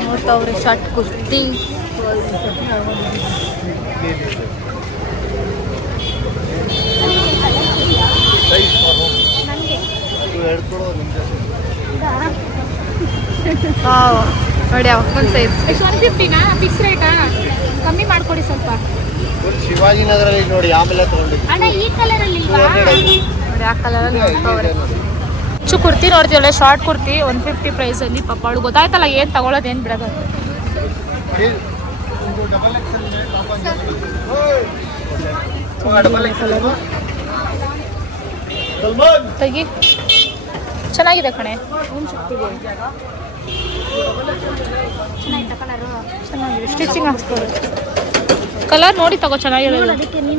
ನೋಡ್ತಾವ್ರೆ ಶರ್ಟ್ ಕುರ್ತಿ. ನೋಡಿ ಒಂದು ಸೈಜ್ 150ನಾ ಫಿಕ್ಸ್ ರೇಟಾ? ಕಮ್ಮಿ ಮಾಡ್ಕೊಡಿ ಸ್ವಲ್ಪ. ಶಿವಾಜಿನಗರಲ್ಲಿ ನೋಡಿ ಆಮೇಲೆ ತಗೊಂಡಿದ್ದೆ. ಅಣ್ಣ ಈ ಕಲರಲ್ಲಿ ಇಲ್ವಾ? ನೋಡಿ ಆ ಕಲರಲ್ಲಿ ನೋಡ್ತಾವ್ರೆ. ಹೆಚ್ಚು ಕುರ್ತಿ ನೋಡ್ತೀವಲ್ಲ, ಶಾರ್ಟ್ ಕುರ್ತಿ 150 ಪ್ರೈಸಲ್ಲಿ. ಪಾಪ ಅವಳು ಗೊತ್ತಾಯ್ತಲ್ಲ ಏನು ತಗೊಳ್ಳೋದು ಏನು ಬಿಡೋದು. ತೆಗಿ, ಚೆನ್ನಾಗಿದೆ ಕಣೆ. ಚೆನ್ನಾಗಿದೆ, ಸ್ಟಿಚಿಂಗ್ ಹಾಕ್ಸ್ಬೋದು. ಕಲರ್ ನೋಡಿ ತಗೋ, ಚೆನ್ನಾಗಿರೋದು.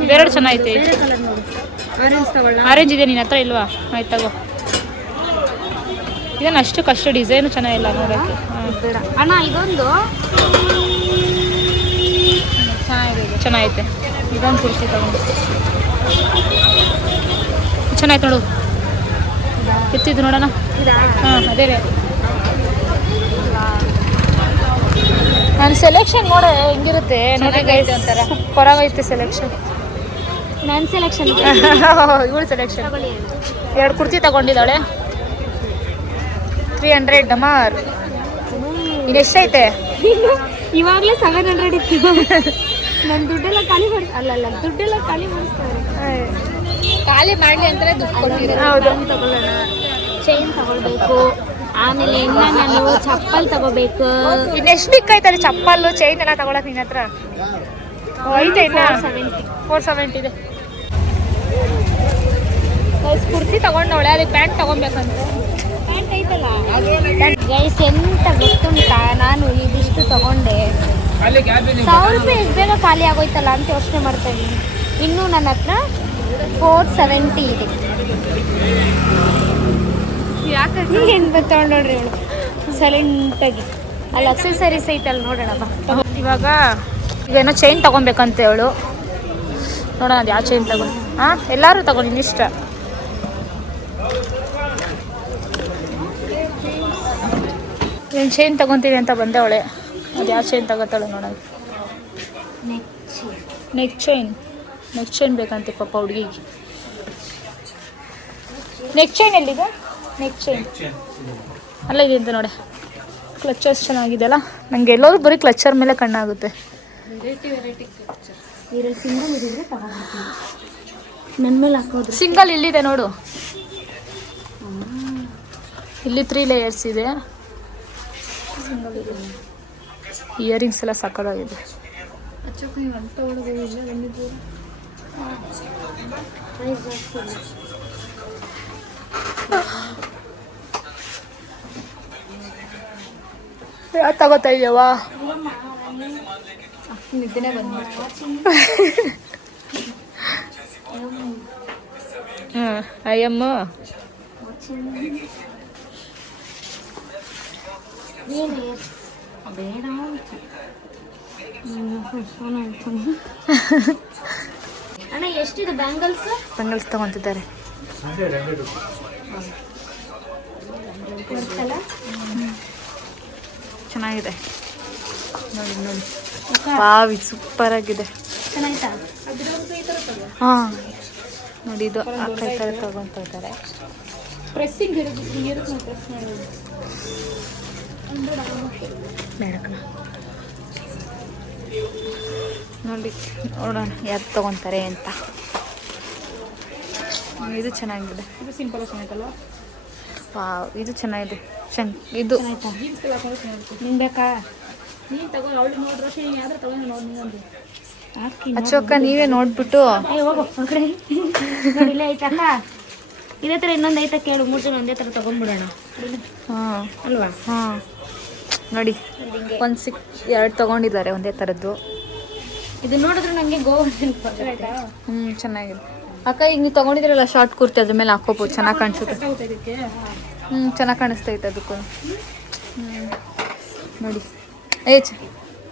ಇವೆರಡು ಚೆನ್ನಾಗೈತೆ. ಆರೆಂಜ್ ಇದೆ ನಿನ್ನ ಹತ್ರ ಇಲ್ವಾ? ಆಯ್ತು ತಗೋ. ಇದನ್ನು ಅಷ್ಟು ಡಿಸೈನು ಚೆನ್ನಾಗಿಲ್ಲ ನೋಡೋಕ್ಕೆ. ಅಣ್ಣ ಇದೊಂದು ಚೆನ್ನಾಗೈತೆ. ಇದೊಂದು ಕುರ್ತಿ ತಗೊಂಡು ಚೆನ್ನಾಯ್ತು ನೋಡು. ಎತ್ತಿದ್ದು ನೋಡೋಣ. ಹಾಂ ಅದೇ ನನ್ನ ಸೆಲೆಕ್ಷನ್ ನೋಡ ಹೆಂಗಿರುತ್ತೆ ನೋಡಿ. ಸೂಪರ್ ಆಗೈತೆ ಸೆಲೆಕ್ಷನ್. ನನ್ನ ಸೆಲೆಕ್ಷನ್ ಇವಳು ಸೆಲೆಕ್ಷನ್. 2 ಕುರ್ತಿ ತಗೊಂಡಿದ್ದಾಳೆ. 300 ಡಮಾರ್. ಇದು ಎಷ್ಟೈತೆ? ಇವಾಗಲೇ 700 ಇತ್ತು. ನನ್ನ ದುಡ್ಡೆಲ್ಲ ಖಾಲಿ ಅಲ್ಲಲ್ಲ ದುಡ್ಡೆಲ್ಲ ಖಾಲಿ ಮಾಡಿಸ್ತಾರೆ. ಖಾಲಿ ಮಾಡಲಿ ಅಂತಾರೆ ದುಡ್ಡು ಕೊಡ್ತೀವಿ. ಹೌದು. ತಗೊಳ್ಳೋಣ. ಚೈನ್ ತಗೊಳ್ಬೇಕು, ಆಮೇಲೆ ಇನ್ನ ನಾನು ಚಪ್ಪಲ್ ತಗೋಬೇಕು. ಇನ್ನೆಷ್ಟು ಬೇಕಾಯ್ತಾರೆ? ಚಪ್ಪಲ್ಲು ಚೈನ್ ಎಲ್ಲ ತಗೊಳಕ್ ನಿನ್ನ ಹತ್ರ ಐತೆ? ಇನ್ನ 470 ಇದೆ. ಕುರ್ತಿ ತಗೊಂಡವಳೆ, ಅದಕ್ಕೆ ಪ್ಯಾಂಟ್ ತಗೊಬೇಕಂತ. ಪ್ಯಾಂಟ್ ಐತಲ್ಲ ಗೈಸ್, ಎಂತ ಗೊತ್ತುಂಟಾ, ನಾನು ಇದಿಷ್ಟು ತಗೊಂಡೆ 1000 ರೂಪಾಯಿ ಎಷ್ಟು ಬೇಗ ಖಾಲಿ ಆಗೋಯ್ತಲ್ಲ ಅಂತ ಯೋಚನೆ ಮಾಡ್ತಾ ಇದ್ದೀನಿ. ಇನ್ನೂ ನನ್ನ ಹತ್ರ 470 ಇದೆ. ಯಾಕೆ ಏನು ತಗೊಂಡು ನೋಡ್ರಿ ಅವಳು ಸೈಲೆಂಟಾಗಿ. ಅಲ್ಲಿ ಅಕ್ಸೆಸರೀಸ್ ಐತಲ್ಲ, ನೋಡೋಣ ಬಾ. ಇವಾಗ ಏನೋ ಚೈನ್ ತಗೊಬೇಕಂತೆ ಅವಳು. ನೋಡೋಣ ಅದು ಯಾವ ಚೈನ್ ತಗೊಂಡು. ಹಾಂ ಎಲ್ಲರೂ ತಗೊಂಡು ಇನ್ನಿಷ್ಟ. ಏನು ಚೈನ್ ತಗೊತೀವಿ ಅಂತ ಬಂದವಳೆ. ಅದು ಯಾವ ಚೈನ್ ತಗೋತಾಳೆ ನೋಡೋಣ. ನೆಕ್ ಚೈನ್ ಬೇಕಂತೆ ಪಾಪ ಹುಡುಗಿಗೆ. ನೆಕ್ ಚೈನ್ ಎಲ್ಲಿದೆ? ನೆಕ್ ಚೈನ್ ಅಲ್ಲ ಇದೆ ಅಂತ ನೋಡಿ. ಕ್ಲಚರ್ಸ್ ಚೆನ್ನಾಗಿದೆ ಅಲ್ಲ. ನನಗೆ ಎಲ್ಲರೂ ಬರೀ ಕ್ಲಚರ್ ಮೇಲೆ ಕಣ್ಣಾಗುತ್ತೆ. ನನ್ನ ಮೇಲೆ ಹಾಕೋದು ಸಿಂಗಲ್ ಇಲ್ಲಿದೆ ನೋಡು. ಇಲ್ಲಿ 3 ಲೇಯರ್ಸ್ ಇದೆ. ಇಯರಿಂಗ್ಸ್ ಎಲ್ಲ ಸಕ್ಕತ್ತಾಗಿದೆ. ತಗೋತಾ ಇದೆಯವ್ವ? ನಿದ್ದೆನೇ ಬಂದು ಅಯ್ಯಮ್ಮ ಬೇಡ. ಅಣ್ಣ ಎಷ್ಟಿದೆ ಬ್ಯಾಂಗಲ್ಸ್ ತಗೊಂತಿದ್ದಾರೆ. ಚೆನ್ನಾಗಿದೆ ನೋಡಿ ನೋಡಿ. ವಾವ್, ಇದು ಸೂಪರ್ ಆಗಿದೆ. ಚೆನ್ನಾಯ್ತಾ? ಹಾಂ ನೋಡಿ, ಇದು ಆ ಕೈ ಥರ ತಗೊತಾ ಇದ್ದಾರೆ. ಪ್ರೆಸ್ಸಿಂಗ್ ಬೇಡಕಣ ನೋಡಿ, ನೋಡೋಣ ಯಾರು ತಗೊತಾರೆ ಅಂತ. ಇದು ಚೆನ್ನಾಗಿದೆ. ಇದು ಸಿಂಪಲ್ ಚೆನ್ನಾಗಿತ್ತಲ್ಲ. ವಾವ್, ಇದು ಚೆನ್ನಾಗಿದೆ. ಇದು ನಿಂಗೆ ಬೇಕಾ? ನೀನು ತಗೋ, ಅವಳು ನೋಡಿ ರೋಷಿ, ನೀನು ಯಾವ್ದು ತಗೊಂಡು ನೋಡಿ ನೀನೊಂದು ಹಾಕಿ ಅಚ್ಚೋಕ್ಕ ನೀವೇ ನೋಡ್ಬಿಟ್ಟು. ಹೋಗು ಮಕ್ಕಳೇ. ನೋಡಿ ಇಲ್ಲೇ ಐತಕ್ಕ, ಇದೇ ಥರ ಇನ್ನೊಂದು ಐತ ಕೇಳು. 3 ಜನ ಒಂದೇ ಥರ ತೊಗೊಂಡ್ಬಿಡೋಣ. ಹಾಂ ಅಲ್ವಾ? ಹಾಂ ನೋಡಿ, 2 ತೊಗೊಂಡಿದ್ದಾರೆ ಒಂದೇ ಥರದ್ದು. ಇದು ನೋಡಿದ್ರೆ ನನಗೆ ಗೋವಾ ಚೆನ್ನಾಗಿದೆ. ಅಕ್ಕ ಈಗ ನೀವು ತೊಗೊಂಡಿದ್ದೀರಲ್ಲ ಶಾರ್ಟ್ ಕುರ್ತಿ ಅದ್ರ ಮೇಲೆ ಹಾಕೋಬೋದು, ಚೆನ್ನಾಗಿ ಕಾಣಿಸುತ್ತೆ. ಇದಕ್ಕೆ ಚೆನ್ನಾಗಿ ಕಾಣಿಸ್ತೈತೆ ಅದಕ್ಕೂ. ನೋಡಿ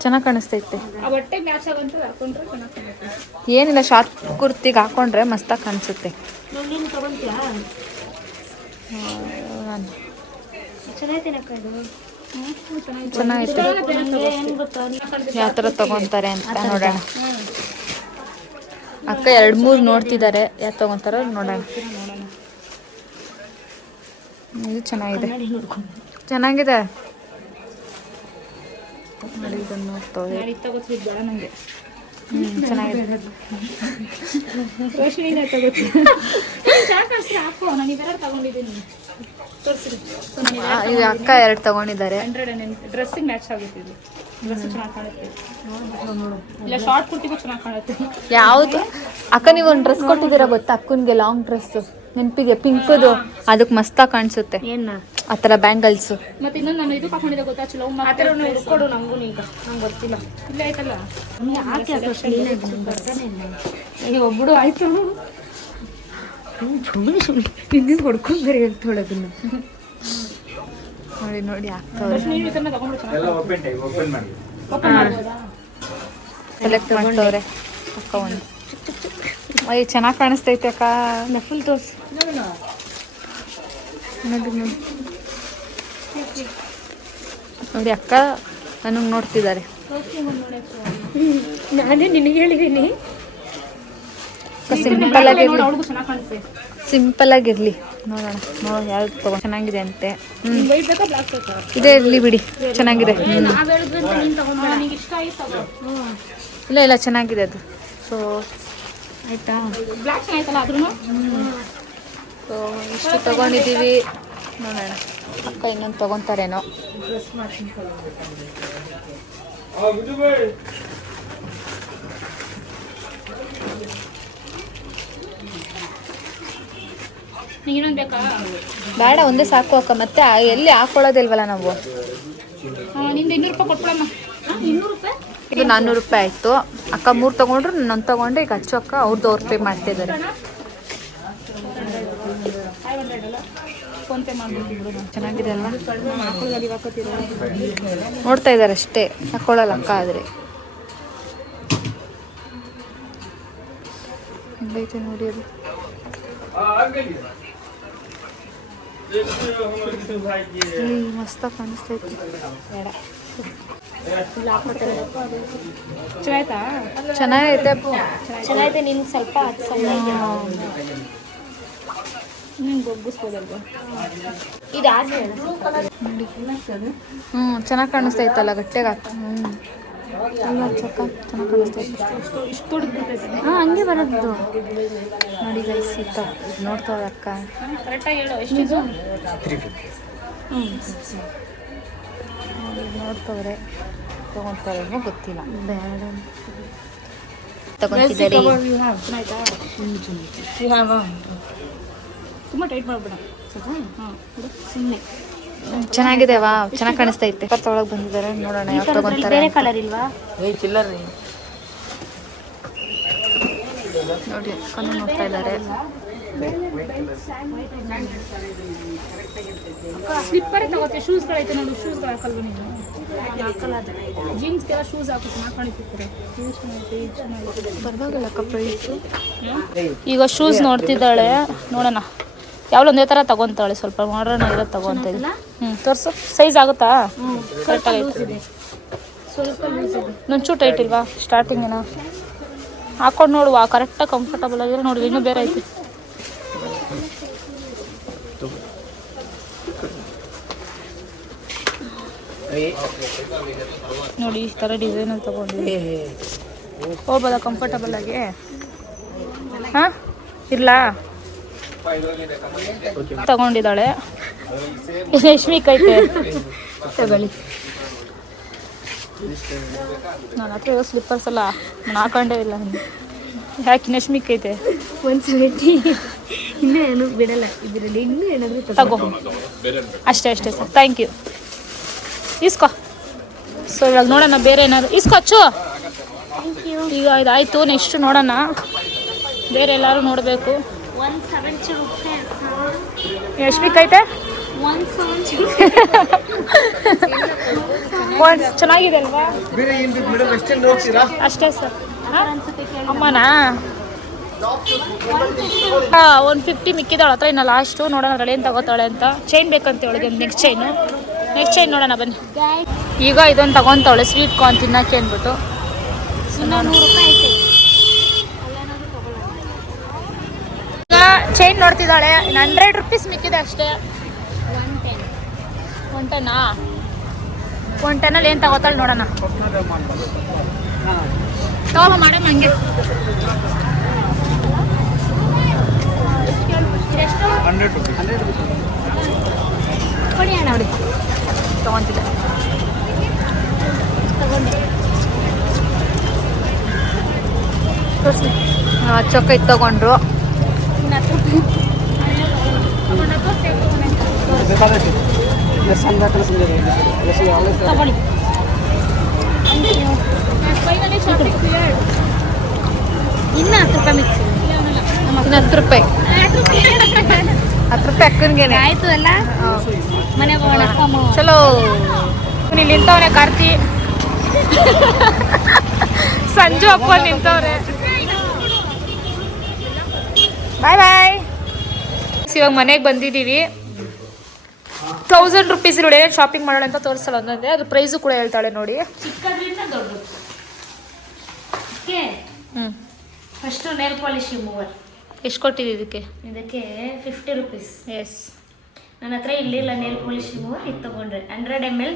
ಚೆನ್ನಾಗಿ ಕಾಣಿಸ್ತೈತೆ. ಆ ಬಟ್ಟೆ ಮ್ಯಾಚ್ ಆಗಂತ ಹಾಕೊಂಡ್ರೆ ಚೆನ್ನಾಗಿ ಕಾಣುತ್ತೆ. ಏನಿಲ್ಲ, ಶಾರ್ಟ್ ಕುರ್ತಿಗೆ ಹಾಕೊಂಡ್ರೆ ಮಸ್ತಾಗಿ ಕಾಣಿಸುತ್ತೆ. ನೀನು ತಗೊಂತೀಯಾ? ಚೆನ್ನಾಗೈತೆನಕ್ಕ ಇದು. ಚೆನ್ನಾಗೈತೆ. ಏನು ಗೊತ್ತಾ, ಯಾವ ಥರ ತಗೊತಾರೆ ಅಂತ ನೋಡೋಣ. ಅಕ್ಕ 2-3 ನೋಡ್ತಿದ್ದಾರೆ, ಯಾವ್ದು ತಗೊತಾರೋ ನೋಡೋಣ. ಇದು ಚೆನ್ನಾಗಿದೆ, ಚೆನ್ನಾಗಿದೆ. ನೋಡಿ ಇದನ್ನು ನೋಡ್ತವೆ. ತಗೋತೀವಿ ಬೇಡ ನನಗೆ. ಚೆನ್ನಾಗಿದೆ. ರೋಶಿನಿನೇ ತಗೋತೀವಿ. ಹಾಕೋ, ನಾನು ಇವೆರಡು ತಗೊಂಡಿದ್ದೀನಿ. ತೋರಿಸಿರಿ. ಇದು ಅಕ್ಕ 2 ತಗೊಂಡಿದ್ದಾರೆ. ಡ್ರೆಸ್ಸಿಗೆ ಮ್ಯಾಚ್ ಆಗುತ್ತೆ ಇದು. ಡ್ರೆಸ್ ಚೆನ್ನಾಗಿ ಕಾಣುತ್ತೆ. ಇಲ್ಲ ಶಾರ್ಟ್ ಕುರ್ತಿಗೂ ಚೆನ್ನಾಗಿ ಕಾಣುತ್ತೆ. ಯಾವುದು ಅಕ್ಕ ನೀವು ಒಂದು ಡ್ರೆಸ್ ಕೊಟ್ಟಿದ್ದೀರಾ ಗೊತ್ತಾ ಅಕ್ಕನಿಗೆ, ಲಾಂಗ್ ಡ್ರೆಸ್ ನೆನಪಿದೆ, ಪಿಂಕದು. ಅದಕ್ಕೆ ಮಸ್ತಾಗಿ ಕಾಣಿಸುತ್ತೆ. ಆ ಥರ ಬ್ಯಾಂಗಲ್ಸ್. ಮತ್ತೆ ಇನ್ನೊಂದು ನಾನು ಇದು ಹಾಕೊಂಡಿದ್ದೆ ಗೊತ್ತಾ, ಚಲೋ ಕೊಡು ನಂಗೂ. ಈಗ ನಂಗೆ ಗೊತ್ತಿಲ್ಲ. ಇಲ್ಲ ಆಯ್ತಲ್ಲ, ಒಬ್ಬಡು ಆಯ್ತು. ಹೊಡ್ಕೊಂಡು ಬರೀ ಹೇಳ್ತೊಳದನ್ನ ನೋಡಿ ನೋಡಿ ಆಗ್ತವ್ರೆ. ಸೆಲೆಕ್ಟ್ ಮಾಡ್ತವ್ರೆ ಅಕ್ಕ ಒಂದು. ಚೆನ್ನಾಗಿ ಕಾಣಿಸ್ತೈತೆ ಅಕ್ಕ. ಫುಲ್ ತೋರ್ಸು. ನೋಡಿ ನೋಡಿ ನೋಡಿ ಅಕ್ಕ ನನಗೆ ನೋಡ್ತಿದ್ದಾರೆ. ನಾನೇ ನಿನಗೆ ಹೇಳಿದ್ದೀನಿ ಸಿಂಪಲ್ ಆಗಿರ್ಲಿ, ಅವ್ಳಿಗೂ ಚೆನ್ನಾಗಿ ಕಾಣುತ್ತೆ. ಸಿಂಪಲ್ ಆಗಿರ್ಲಿ. ನೋಡೋಣ ನೋಡಿ ಯಾವ್ದು ತಗೋ. ಚೆನ್ನಾಗಿದೆ ಅಂತೆ. ವೈಟ್ ಬೇಕಾ ಬ್ಲಾಕ್ ಬೇಕಾ? ಇದೇ ಇರಲಿ ಬಿಡಿ, ಚೆನ್ನಾಗಿದೆ. ನಾವ್ ಹೇಳಿದ್ರೆ ನೀನು ತಗೊಂಡು ನಿಂಗೆ ಇಷ್ಟ ಆಯ್ತು ತಗೋ. ಇಲ್ಲ ಇಲ್ಲ ಚೆನ್ನಾಗಿದೆ ಅದು. ಸೊ ಆಯಿತಾ, ಬ್ಲಾಕ್ ಚೆನ್ನಾಯ್ತಲ್ಲ ಆದ್ರೂ. ಸೊ ಇಷ್ಟು ತಗೊಂಡಿದ್ದೀವಿ. ನೋಡೋಣ ಅಕ್ಕ ಇನ್ನೊಂದು ತಗೊತಾರೇನೋ. ಇನ್ನೊಂದು ಬೇಕಾ? ಬೇಡ, ಒಂದೇ ಸಾಕು ಅಕ್ಕ. ಮತ್ತೆ ಎಲ್ಲಿ ಹಾಕೊಳ್ಳೋದಿಲ್ವಲ್ಲ ನಾವು. ನಿಂದು 200 ರೂಪಾಯಿ ಕೊಟ್ಬಿಡಮ್ಮ. 200 ರೂಪಾಯಿ? ಇದು 400 ರೂಪಾಯಿ ಆಯಿತು. ಅಕ್ಕ 3 ತೊಗೊಂಡ್ರು, ನಾನು ತೊಗೊಂಡೆ. ಈಗ ಅಚ್ಚು ಅಕ್ಕ ಅವ್ರದ್ದು ಪೇ ಮಾಡ್ತಿದ್ದಾರೆ. 500 ಅಲ್ಲ, ಫೋನ್ಪೇ ಮಾಡ್ಬಿಟ್ಟು. ಚೆನ್ನಾಗಿದೆ ಅಲ್ವಾ? ನೋಡ್ತಾ ಇದ್ದಾರೆ ಅಷ್ಟೇ, ಹಾಕೊಳ್ಳಲ್ಲ ಅಕ್ಕ. ಆದರೆ ಐತೆ ನೋಡಿ ಅದು. ಮಸ್ತಾಗಿ ಕಾಣಿಸ್ತೈತಿ. ಬೇಡ, ಚೆನ್ನಾಯ್ತಾ? ಚೆನ್ನಾಗೈತೆ. ಚೆನ್ನಾಗಿದೆ. ನಿನ್ಗೆ ಸ್ವಲ್ಪ ಬೊಗ್ಗಿಸ್ಬೋದಲ್ವಾ? ಇದಾದ್ಮೇಲೆ ಚೆನ್ನಾಗಿ ಕಾಣಿಸ್ತೈತಲ್ಲ, ಗಟ್ಟಿಯಾಗ. ಚಕ್ಕ ಚೆನ್ನಾಗಿ ಕಾಣಿಸ್ತೈತೆ. ಇಷ್ಟು ತೊಡಗ್ಬಿಟ್ಟೈತೆ. ಹಂಗೆ ಬರೋದು ನೋಡಿ ಗೈಸ್, ಇತ್ತು ನೋಡ್ತಾವೆ ಅಕ್ಕ. ಕರೆಕ್ಟಾಗಿ ಹೇಳು, ಎಷ್ಟಿದು? ನೋಡ್ತವ್ರೆ, ತೊಗೊಳ್ತಾರೇನೋ ಗೊತ್ತಿಲ್ಲ. ಬೇಡ ತಗೊಂತಿದ್ದಾರೆ. ತುಂಬ ಟೈಟ್ ಮಾಡ್ಬೇಡ. ಸುಮ್ಮನೆ ಚೆನ್ನಾಗಿದೆ. ವಾ, ಚೆನ್ನಾಗಿ ಕಾಣಿಸ್ತೈತೆ. ತೊಗೊಳಕ್ ಬಂದಿದ್ದಾರೆ. ನೋಡೋಣ ಯಾವ ತಗೊಂತಾರೆ. ಬೇರೆ ಕಲರ್ ಇಲ್ವಾ? ನೋಡಿ ಅಕ್ಕನೂ ನೋಡ್ತಾ ಇದ್ದಾರೆ. ಸ್ಲಿಪ್ಪರೇ ತಗೋತೀವಿ. ಶೂಸ್ಗಳೈತೆ ನೋಡು, ಶೂಸ್ಗಳು ಹಾಕಲ್ವ ನೀನು? ಜೀನ್ಸ್ಗೆಲ್ಲ ಶೂಸ್ ಹಾಕಿ ಚೆನ್ನಾಗಿ ಕಾಣಿಸ್ತಿರ್ತಾರೆ. ಪರವಾಗಿಲ್ಲ ಅಕ್ಕ ಪ್ರೈಸು. ಈಗ ಶೂಸ್ ನೋಡ್ತಿದ್ದಾಳೆ, ನೋಡೋಣ. ಯಾವಳು ಒಂದೇ ಥರ ತಗೊತಾಳೆ. ಸ್ವಲ್ಪ ಮಾಡ್ರನ್ ಇರೋದು ತಗೊತ ಇದ್ದೆ. ತೋರಿಸು, ಸೈಜ್ ಆಗುತ್ತಾ? ಕರೆಕ್ಟಾಗೈತೆ. ಸ್ವಲ್ಪ ಲೂಸ್ ಇದೆ. ನುಂಚು ಟೈಟ್ ಇಲ್ವಾ? ಸ್ಟಾರ್ಟಿಂಗಿನ ಹಾಕೊಂಡು ನೋಡುವ, ಕರೆಕ್ಟಾಗಿ ಕಂಫರ್ಟಬಲ್ ಆಗಿರೋ ನೋಡಿ. ಇನ್ನೂ ಬೇರೆ ಐತಿ. ನೋಡಿ ಈ ಥರ ಡಿಸೈನಲ್ಲಿ ತಗೊಂಡಿದ್ವಿ. ಹೋಗ್ಬೋದಾ ಕಂಫರ್ಟಬಲ್ ಆಗಿ? ಹಾಂ, ಇಲ್ಲ ತಗೊಂಡಿದ್ದಾಳೆ. ರೇಷ್ಮಿಕ್ ಐತೆ, ತಗೊಳ್ಳಿ. ನನ್ನ ಹತ್ರ ಇರೋ ಸ್ಲಿಪ್ಪರ್ಸ್ ಎಲ್ಲ ನಾನು ಹಾಕೊಂಡೇ ಇಲ್ಲ. ಯಾಕೆ ರೇಷ್ಮಿಕ್ ಐತೆ? 170. ಇನ್ನೂ ಏನು ಬಿಡಲ್ಲ ಇದರಲ್ಲಿ. ಇನ್ನೂ ಏನಾದರೂ ತಗೋ. ಅಷ್ಟೇ ಅಷ್ಟೇ ಸರ್, ಥ್ಯಾಂಕ್ ಯು. ಇಸ್ಕೋ. ಸೊ ಇವಾಗ ನೋಡೋಣ ಬೇರೆ ಏನಾದ್ರು. ಇಸ್ಕೋ ಅಚ್ಚು. ಈಗ ಇದಾಯಿತು. ನೆಕ್ಸ್ಟ್ ನೋಡೋಣ. ಬೇರೆ ಎಲ್ಲರೂ ನೋಡಬೇಕು. 170 ರೂಪಾಯಿ. ಎಷ್ಟು ಬೇಕೈತೆ? 170 ಒಂದು ಚೆನ್ನಾಗಿದೆ ಅಲ್ವಾ? ಮೇಡಮ್ ಎಷ್ಟೆಲ್ಲ ಹೋಗ್ತೀರಾ? ಅಷ್ಟೇ ಸರ್. ಅನ್ಸುತ್ತೆ ಕೇಳಿ. ಅಮ್ಮನಾ 150 ಮಿಕ್ಕಿದಾಳ ಹತ್ರ ಇನ್ನು ಲಾಸ್ಟು. ನೋಡೋಣ ಅದ್ರಲ್ಲಿ ಏನು ತಗೋತಾಳೆ ಅಂತ. ಚೈನ್ ಬೇಕಂತ ಒಳಗೆ ಒಂದು ನೆಕ್ಸ್ಟ್ ಚೈನ್ ನೋಡೋಣ ಬನ್ನಿ. ಈಗ ಇದೊಂದು ತಗೊತಾವಳೆ ಸ್ವೀಟ್ ಕಾರ್ನ್ ತಿನ್ನಕ್ಕೆ ಅಂದ್ಬಿಟ್ಟು. ಇನ್ನೂ 100 ರೂಪಾಯಿ ಐತೆ. ಈಗ ಚೈನ್ ನೋಡ್ತಿದ್ದಾಳೆ. 100 ರೂಪೀಸ್ ಮಿಕ್ಕಿದೆ ಅಷ್ಟೇ. 110. 110 ಏನು ತಗೋತಾಳೆ ನೋಡೋಣ. ತಗೋ ಮಾಡೋಣ ಹಂಗೆ. ಇದೆಷ್ಟು? 100 ರೂಪಾಯಿ. ಕೊಡಿ ಅಣ್ಣ. ನೋಡಿ ತಗೊತಿದ್ದೆ. ತಗೊಂಡೆ. ತೋರಿಸಿ. ಚೊಕ್ಕ ಇದು ತಗೊಂಡ್ರು. ಇನ್ನು 10 ರೂಪಾಯಿ. ತಗೊಳ್ಳಿ. ಇನ್ನು 10 ರೂಪಾಯಿ ಮಿಕ್ಸ್. ಇನ್ನು 10 ರೂಪಾಯಿ. 10 ರೂಪಾಯಿ ಅಕ್ಕನಿಗೇನೆ ಆಯ್ತು ಅಲ್ಲ. ಮನೆಗೆ ಹೋಗೋಣ. ಚಲೋ. ಇಲ್ಲಿ ನಿಂತವನೆ ಕಾರ್ತಿ. ಸಂಜು ಅಪ್ಪ ನಿಂತವ್ರೆ. ಬಾಯ್. ಇವಾಗ ಮನೆಗೆ ಬಂದಿದ್ದೀವಿ. 1000 ರೂಪೀಸ್ ನೋಡಿ ಏನೇನು ಶಾಪಿಂಗ್ ಮಾಡೋಣ ಅಂತ ತೋರಿಸಲ್ಲ ಒಂದೊಂದೇ. ಅದ್ರ ಪ್ರೈಸು ಕೂಡ ಹೇಳ್ತಾಳೆ ನೋಡಿ. ಚಿಕ್ಕದ್ರಿಂದ ದೊಡ್ಡದು. First nail polish remover. ಎಷ್ಟು ಕೊಟ್ಟಿದ್ದು ಇದಕ್ಕೆ? ಇದಕ್ಕೆ 50 ರೂಪೀಸ್. ಎಸ್. ನನ್ನ ಹತ್ರ ಇಲ್ಲಿಲ್ಲ ನೇಲ್ ಪಾಲಿಶ್ ರಿಮೂವರ್. ಇದು ತೊಗೊಂಡ್ರೆ 100 ml.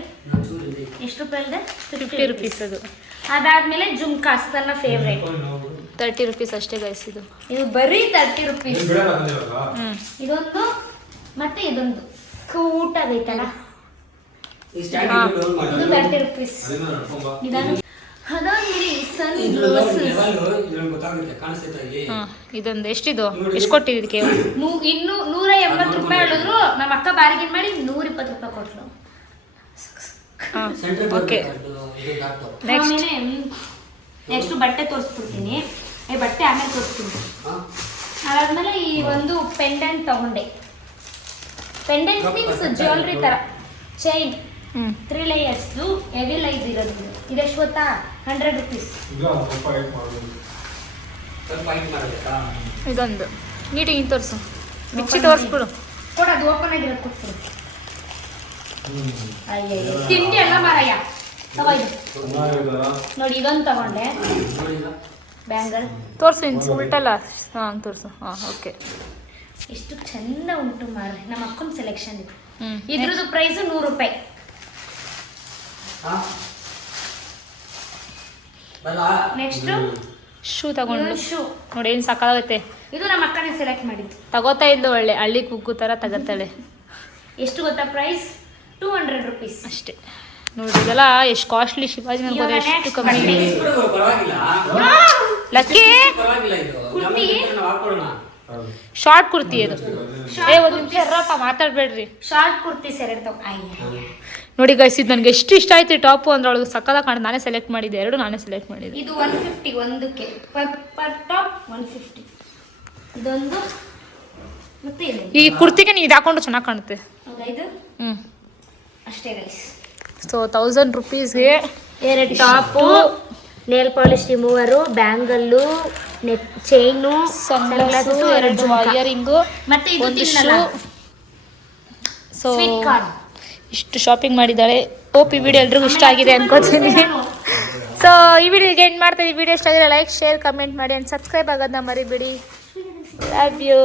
ಎಷ್ಟು ರೂಪಾಯಿ ಇದೆ? 50 ರೂಪೀಸ್ ಅದು. ಅದಾದ್ಮೇಲೆ ಜುಮ್ಕಾಸ್ ನನ್ನ ಫೇವ್ರೇಟ್. 30 ರೂಪೀಸ್ ಅಷ್ಟೇ ಗೈಸ್ ಇದು. ಇದು ಬರೀ 30 ರೂಪೀಸ್. ಇದೊಂದು ಮತ್ತೆ ಇದೊಂದು ಕೂಟಾಗೈತಲ್ಲ, ಇದು 30 ರೂಪೀಸ್. ಅದಾದ್ಮೇಲೆ ಸನ್ ಗ್ಲೋಸಸ್. ಇದೊಂದು ಎಷ್ಟಿದು? ಎಷ್ಟು ಕೊಟ್ಟಿದ್ದು ಇದಕ್ಕೆ? ಇನ್ನು 180 ರೂಪಾಯಿ ಹೇಳಿದ್ರು. ನಮ್ಮ ಅಕ್ಕ ಬಾರ್ಗೇನ್ ಮಾಡಿ 120 ರೂಪಾಯಿ ಕೊಟ್ಲು. ಓಕೆ. ನೆಕ್ಸ್ಟ್ ಬಟ್ಟೆ ತೋರಿಸ್ಬಿಡ್ತೀನಿ. ಬಟ್ಟೆ ಆಮೇಲೆ ತೋರಿಸ್ತೀನಿ. ಅದಾದ್ಮೇಲೆ ಈ ಒಂದು ಪೆಂಡೆಂಟ್ ತಗೊಂಡೆ. ಪೆಂಡೆಂಟ್ ಮೀನ್ಸ್ ಜ್ಯುವೆಲ್ರಿ ತರ ಚೈನ್. 3 ಲೇಯರ್ಸ್ದು ಹೆವಿ ಲೈಸ್ ಇರೋದು. ಇದೆಷ್ಟು ಗೊತ್ತಾ? 100 ರೂಪೀಸ್. ಇದೊಂದು ನೀಟಿಗೆ ಹಿಂಗೆ ತೋರಿಸು. ಬಿಚ್ಚಿ ತೋರಿಸ್ಬಿಡು. ಕೊಡೋದು ಓಪನ್ ಆಗಿರೋದು ಕೊಟ್ಬಿಡು. ಅಯ್ಯಯ್ಯೋ ತಿಂಡಿ ಎಲ್ಲ ಮಾರಾಯ. ನೋಡಿ ಇದೊಂದು ತಗೊಂಡೆ. ಬ್ಯಾಂಗಲ್ ತೋರಿಸು. ಇನ್ಸ್ ಉಲ್ಟಲ್ಲ. ಹಾಂ ತೋರಿಸು. ಹಾಂ ಓಕೆ. ಎಷ್ಟು ಚಂದ ಉಂಟು ಮಾರ. ನಮ್ಮ ಅಕ್ಕನ ಸೆಲೆಕ್ಷನ್ ಇದು. ಇದ್ರದ್ದು ಪ್ರೈಸ್ 100 ರೂಪಾಯಿ. ನೆಕ್ಸ್ಟ್ ಶೂ ತಗೊಂಡು ಶೂ ನೋಡಿ ಏನು ಸಾಕಾಗತ್ತೆ. ಇದು ನಮ್ಮ ಅಕ್ಕನೇ ಸೆಲೆಕ್ಟ್ ಮಾಡಿದ್ದು. ತಗೋತಾ ಇದ್ದು ಒಳ್ಳೆ ಹಳ್ಳಿ ಕುಗ್ಗು ಥರ ತಗೋತಾಳೆ. ಎಷ್ಟು ಗೊತ್ತಾ ಪ್ರೈಸ್? 200 ರೂಪೀಸ್ ಅಷ್ಟೇ. ನೋಡಿ ಇದೆಲ್ಲ ಎಷ್ಟು ಕಾಸ್ಟ್ಲಿ. ಶಿವಾಜಿ ನಗರ ಎಷ್ಟು ಕಮ್ಮಿ. ಲಕ್ಕಿ ಶಾರ್ಟ್ ಕುರ್ತಿ ಅದು. ಒಂದು ನಿಮಿಷ ಇರಪ್ಪ, ಮಾತಾಡಬೇಡ್ರಿ. ಶಾರ್ಟ್ ಕುರ್ತಿ ಸೆರೆಡ್ ನೋಡಿ ಗೈಸ್, ಇದು ನನಗೆ ಎಷ್ಟು ಇಷ್ಟ ಆಯ್ತು ಈ ಟಾಪು. ಅಂದ್ರೆ ಅವಳಿಗೆ ಸಕ್ಕದಾಗ ಕಾಣ್. ನಾನೇ ಸೆಲೆಕ್ಟ್ ಮಾಡಿದ್ದೆ. ಎರಡು ನಾನೇ ಸೆಲೆಕ್ಟ್ ಮಾಡಿದ್ದೆ. ಇದು 150 ಒಂದಕ್ಕೆ. Per top 150. ಇದೊಂದು ಮತ್ತೆ ಇದು. ಈ ಕುರ್ತಿಗೆ ನೀವು ಇದು ಹಾಕೊಂಡು ಚೆನ್ನಾಗಿ ಕಾಣುತ್ತೆ. ಹೌದಾ? ಇದು ಅಷ್ಟೇ ಗೈಸ್. ಸೊ 1000 ರೂಪೀಸ್ಗೆ 2 top, nail polish remover, bangle, neck chain, sunglass, 2 earring, ಮತ್ತೆ ಇದು ಒಂದು ತಿನ್ನಲ್ಲ. ಶೂ. ಸೊ ಇಷ್ಟು ಶಾಪಿಂಗ್ ಮಾಡಿದ್ದಾಳೆ. ಹೋಪ್ ಈ ವಿಡಿಯೋ ಎಲ್ರಿಗೂ ಇಷ್ಟ ಆಗಿದೆ ಅನ್ಕೋತೀನಿ. ಸೊ ಈ ವಿಡಿಯೋಗೆ ಎಂಡ್ ಮಾಡ್ತೀವಿ. ವಿಡಿಯೋ ಇಷ್ಟ ಆಗಿದ್ರೆ ಲೈಕ್, ಶೇರ್, ಕಮೆಂಟ್ ಮಾಡಿ ಆ್ಯಂಡ್ ಸಬ್ಸ್ಕ್ರೈಬ್ ಆಗೋದನ್ನ ಮರಿಬೇಡಿ. Love you.